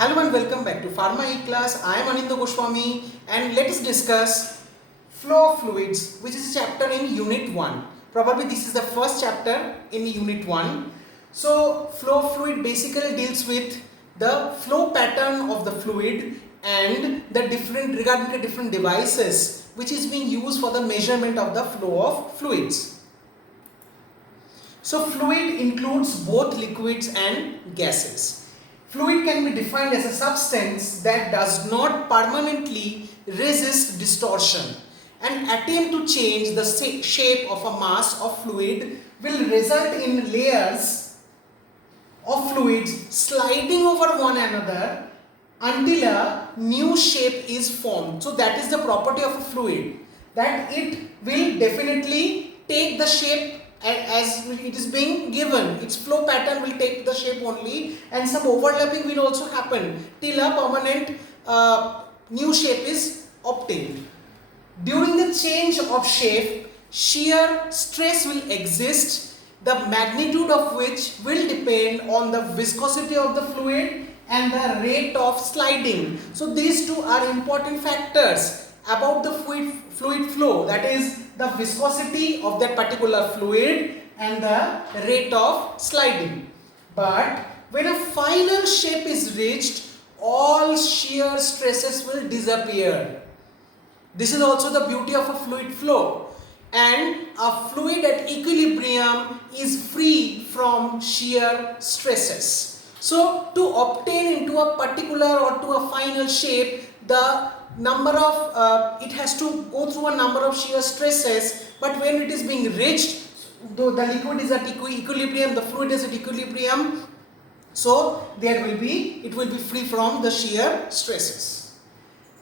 Hello and welcome back to Pharma E-Class. I am Anindya Goswami and let us discuss flow of fluids, which is a chapter in Unit 1. Probably this is the first chapter in Unit 1. So flow of fluid basically deals with the flow pattern of the fluid and the regarding the different devices which is being used for the measurement of the flow of fluids. So fluid includes both liquids and gases. Fluid can be defined as a substance that does not permanently resist distortion. An attempt to change the shape of a mass of fluid will result in layers of fluids sliding over one another until a new shape is formed. So that is the property of a fluid, that it will definitely take the shape as it is being given. Its flow pattern will take the shape only, and some overlapping will also happen till a permanent new shape is obtained. During the change of shape, shear stress will exist, the magnitude of which will depend on the viscosity of the fluid and the rate of sliding. So these two are important factors about the fluid flow, that is the viscosity of that particular fluid and the rate of sliding. But when a final shape is reached, all shear stresses will disappear. This is also the beauty of a fluid flow, and a fluid at equilibrium is free from shear stresses. So to obtain into a particular or to a final shape, the number of it has to go through a number of shear stresses, but when it is being reached, though the liquid is at equilibrium, the fluid is at equilibrium, so it will be free from the shear stresses.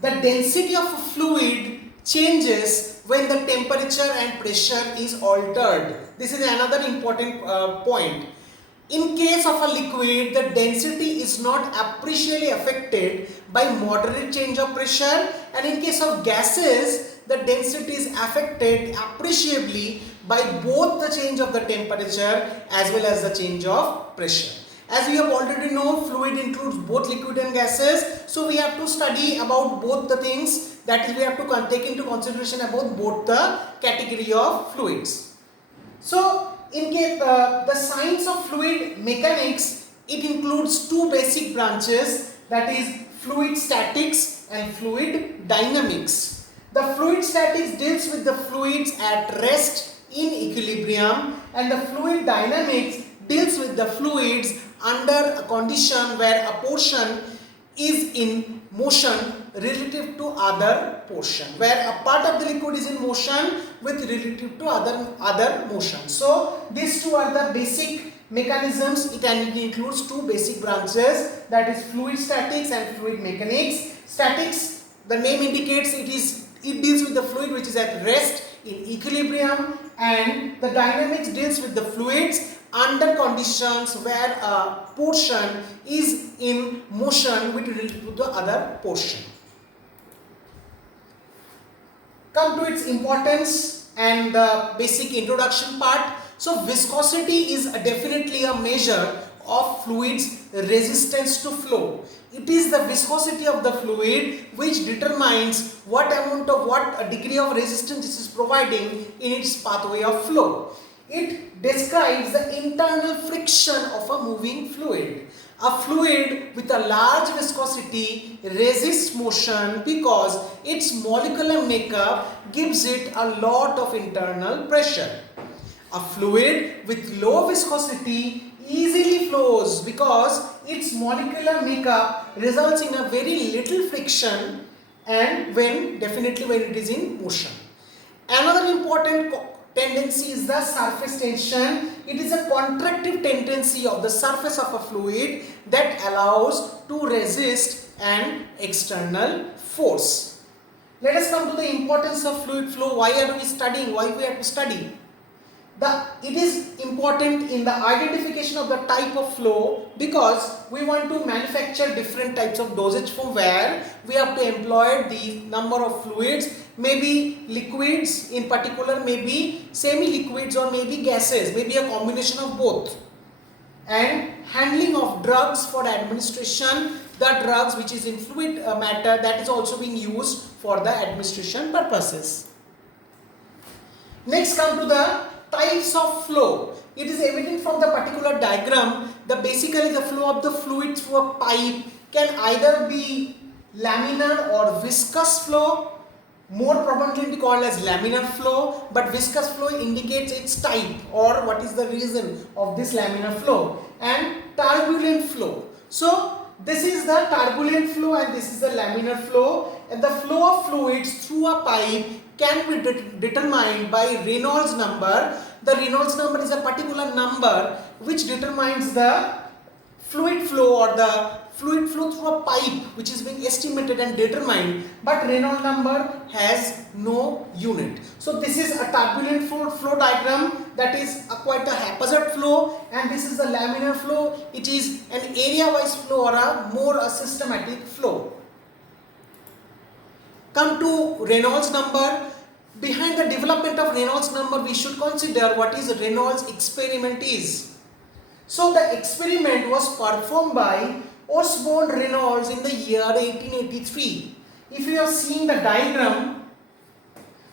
The density of a fluid changes when the temperature and pressure is altered. This is another important point. In case of a liquid, the density is not appreciably affected by moderate change of pressure, and in case of gases, the density is affected appreciably by both the change of the temperature as well as the change of pressure. As we have already known, fluid includes both liquid and gases, so we have to study about both the things, that is we have to take into consideration about both the category of fluids. So in case the science of fluid mechanics, it includes two basic branches, that is fluid statics and fluid dynamics. The fluid statics deals with the fluids at rest in equilibrium, and the fluid dynamics deals with the fluids under a condition where a portion is in motion relative to other portion, where a part of the liquid is in motion with relative to other motion. So these two are the basic mechanisms. It includes two basic branches, that is fluid statics and fluid mechanics. Statics, the name indicates it deals with the fluid which is at rest in equilibrium, and the dynamics deals with the fluids under conditions where a portion is in motion with relative to the other portion. Come to its importance and the basic introduction part. So viscosity is definitely a measure of fluid's resistance to flow. It is the viscosity of the fluid which determines what degree of resistance it is providing in its pathway of flow. It describes the internal friction of a moving fluid. A fluid with a large viscosity resists motion because its molecular makeup gives it a lot of internal pressure. A fluid with low viscosity easily flows because its molecular makeup results in a very little friction, and when it is in motion. Another important tendency is the surface tension. It is a contractive tendency of the surface of a fluid that allows to resist an external force. Let us come to the importance of fluid flow. Why are we studying? Why we have to study? It is important in the identification of the type of flow, because we want to manufacture different types of dosage from where we have to employ the number of fluids, maybe liquids in particular, maybe semi-liquids, or maybe gases, maybe a combination of both. and handling of drugs for the administration, the drugs which is in fluid matter, that is also being used for the administration purposes. Next come to the types of flow. It is evident from the particular diagram that basically the flow of the fluid through a pipe can either be laminar or viscous flow. More probably called as laminar flow, but viscous flow indicates its type or what is the reason of this laminar flow, and turbulent flow. So this is the turbulent flow and this is the laminar flow, and the flow of fluids through a pipe can be determined by Reynolds number. The Reynolds number is a particular number which determines the fluid flow or the fluid flow through a pipe which is being estimated and determined, but Reynolds number has no unit. So this is a turbulent flow diagram, that is quite a haphazard flow, and this is the laminar flow. It is an area wise flow or a more systematic flow. Come to Reynolds number. Behind the development of Reynolds number, we should consider what is Reynolds experiment is. So the experiment was performed by Osborne Reynolds in the year 1883. If you are seeing the diagram,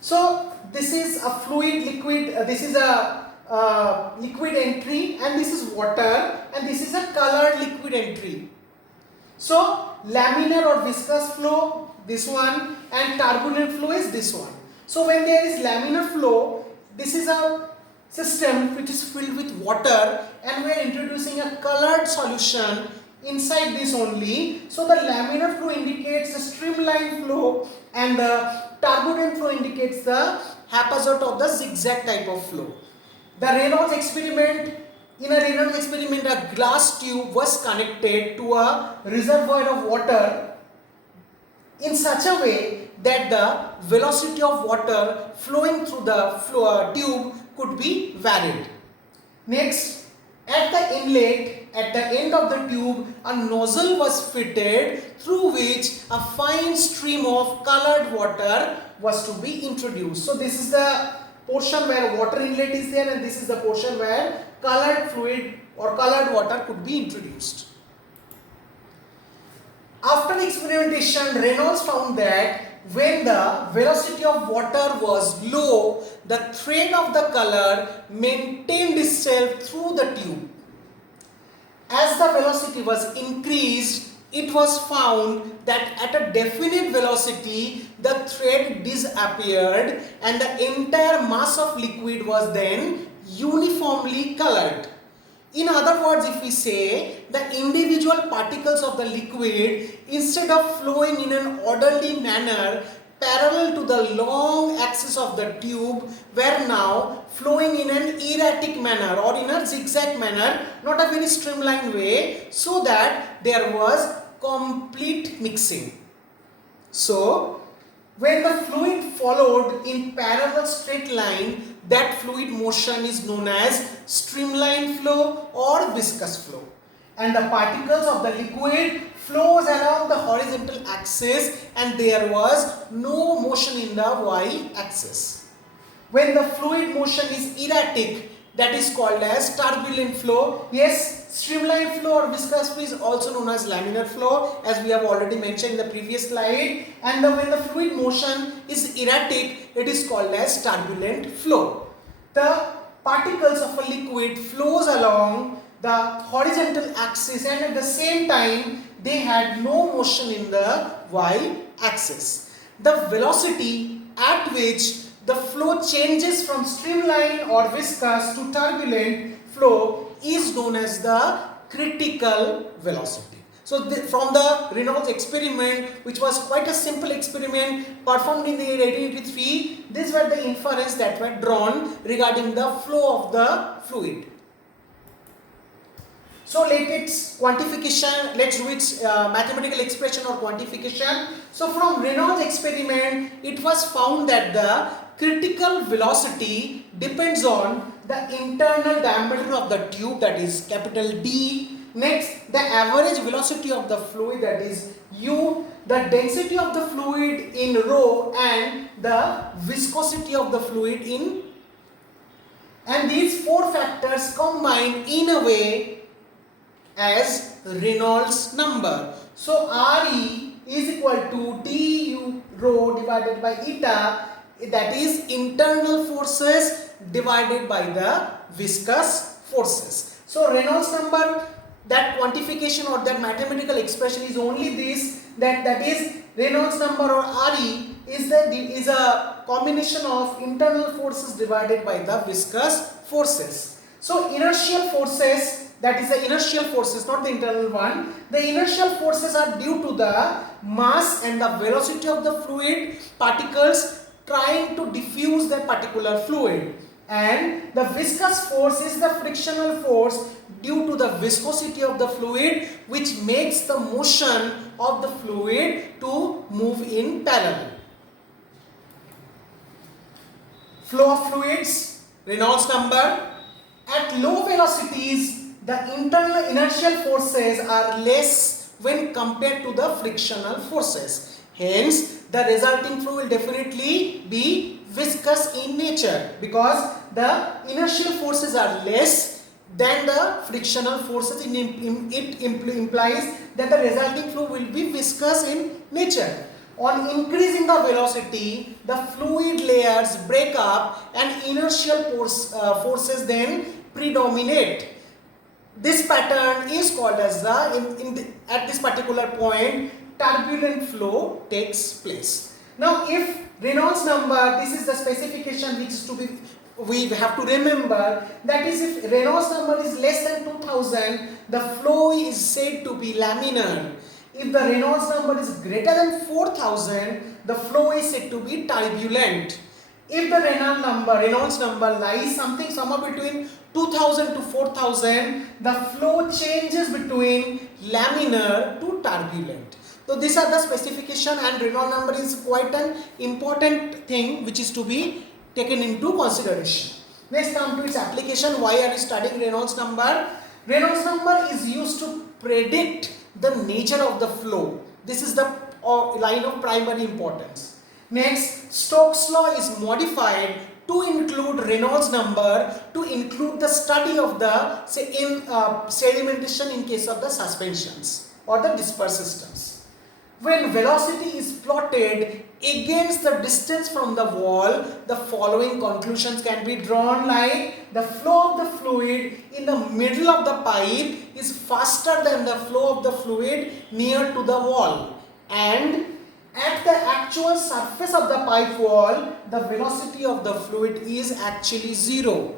so this is a fluid liquid, this is a liquid entry, and this is water, and this is a colored liquid entry. So laminar or viscous flow, this one, and turbulent flow is this one. So when there is laminar flow, this is a system which is filled with water, and we are introducing a colored solution inside this only. So the laminar flow indicates the streamline flow and the turbulent flow indicates the haphazard or the zigzag type of flow. The Reynolds experiment, in a Reynolds experiment, a glass tube was connected to a reservoir of water in such a way that the velocity of water flowing through the tube could be varied. Next, at the inlet, at the end of the tube, a nozzle was fitted through which a fine stream of colored water was to be introduced. So this is the portion where water inlet is there, and this is the portion where colored fluid or colored water could be introduced. After experimentation, Reynolds found that when the velocity of water was low, the thread of the color maintained itself through the tube. As the velocity was increased, it was found that at a definite velocity, the thread disappeared and the entire mass of liquid was then uniformly colored. In other words, if we say the individual particles of the liquid, instead of flowing in an orderly manner parallel to the long axis of the tube, were now flowing in an erratic manner or in a zigzag manner, not a very streamlined way, so that there was complete mixing. So when the fluid followed in parallel straight line, that fluid motion is known as streamline flow or viscous flow, and the particles of the liquid flows along the horizontal axis and there was no motion in the y-axis. When the fluid motion is erratic, that is called as turbulent flow. Yes, streamline flow or viscous flow is also known as laminar flow, as we have already mentioned in the previous slide. And when the fluid motion is erratic, it is called as turbulent flow. The particles of a liquid flows along the horizontal axis and at the same time they had no motion in the y-axis. The velocity at which the flow changes from streamline or viscous to turbulent flow is known as the critical velocity. So from the Reynolds experiment, which was quite a simple experiment performed in the year 1883, these were the inferences that were drawn regarding the flow of the fluid. So let's do its mathematical expression or quantification. So from Reynolds experiment, it was found that the critical velocity depends on the internal diameter of the tube, that is capital D. Next, the average velocity of the fluid, that is U, the density of the fluid in rho, and the viscosity of the fluid in. And these four factors combined in a way as Reynolds number. So Re is equal to du rho divided by eta, that is internal forces divided by the viscous forces. So Reynolds number, that quantification or that mathematical expression is only this, that is Reynolds number or Re is a combination of internal forces divided by the viscous forces. So inertial forces, that is the inertial forces, not the internal one. The inertial forces are due to the mass and the velocity of the fluid particles trying to diffuse that particular fluid. And the viscous force is the frictional force due to the viscosity of the fluid, which makes the motion of the fluid to move in parallel. Flow of fluids, Reynolds number. At low velocities, the internal inertial forces are less when compared to the frictional forces. Hence, the resulting flow will definitely be viscous in nature, because the inertial forces are less than the frictional forces. It implies that the resulting flow will be viscous in nature. On increasing the velocity, the fluid layers break up and inertial forces then predominate. This pattern is called as at this particular point, turbulent flow takes place. Now, if Reynolds number, this is the specification which is to be, we have to remember, that is, if Reynolds number is less than 2000, the flow is said to be laminar. If the Reynolds number is greater than 4000, the flow is said to be turbulent. If the Reynolds number lies somewhere between 2000 to 4000, the flow changes between laminar to turbulent. So these are the specification, and Reynolds number is quite an important thing which is to be taken into consideration. Next, come to its application. Why are we studying Reynolds number? Reynolds number is used to predict the nature of the flow. This is the line of primary importance. Next, Stokes' law is modified to include Reynolds number, to include the study of the sedimentation in case of the suspensions or the dispersed systems. When velocity is plotted against the distance from the wall, the following conclusions can be drawn, like the flow of the fluid in the middle of the pipe is faster than the flow of the fluid near to the wall, and at the actual surface of the pipe wall, the velocity of the fluid is actually zero.